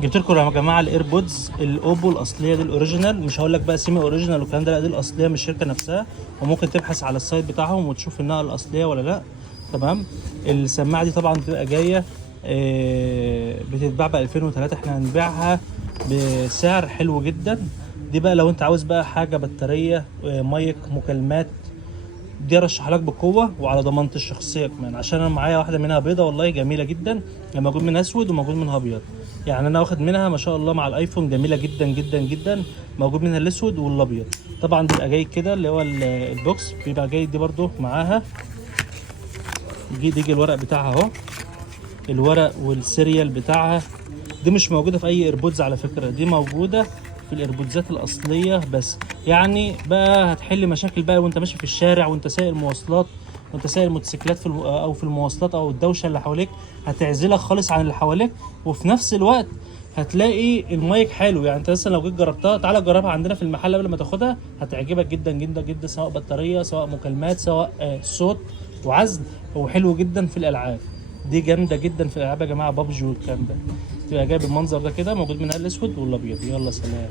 جبت لكم يا جماعه الايربودز الاوبو الاصليه دي الاوريجينال، مش هقول لك بقى سيمي اوريجينال والكلام ده، لا دي الاصليه من الشركه نفسها، وممكن تبحث على السايت بتاعهم وتشوف انها الاصليه ولا لا. تمام. السماعه دي طبعا بتبقى جايه بتتباع ب 2003، احنا هنبيعها بسعر حلو جدا. دي بقى لو انت عاوز بقى حاجه بطاريه مايك مكالمات، دي ارشح لك بقوه وعلى ضمانتي الشخصيه كمان، عشان انا معايا واحده منها بيضه والله جميله جدا، موجود منها اسود وموجود منها ابيض. يعني انا واخد منها ما شاء الله مع الايفون جميله جدا جدا جدا، موجود منها الاسود والابيض. طبعا بيبقى جاي كده اللي هو البوكس بيبقى جاي دي برده معاها، يجي الورق بتاعها اهو، الورق والسيريال بتاعها. دي مش موجوده في اي ايربودز على فكره، دي موجوده في الايربودزات الاصليه بس. يعني بقى هتحل مشاكل بقى وانت ماشي في الشارع، وانت سايق المواصلات، وانت سايق الموتوسيكلات او في المواصلات او الدوشه اللي حواليك، هتعزلك خالص عن اللي حواليك، وفي نفس الوقت هتلاقي المايك حلو. يعني انت مثلا لو جيت جربتها، تعالى جربها عندنا في المحل قبل ما تاخدها، هتعجبك جدا جدا جدا، سواء بطاريه سواء مكالمات سواء صوت وعزل. هو حلو جدا في الالعاب، دي جامده جدا في الالعاب يا جماعه، بابجي والكلام ده. تبقى جايب المنظر ده كده، موجود منها الاسود والابيض. يلا سلام.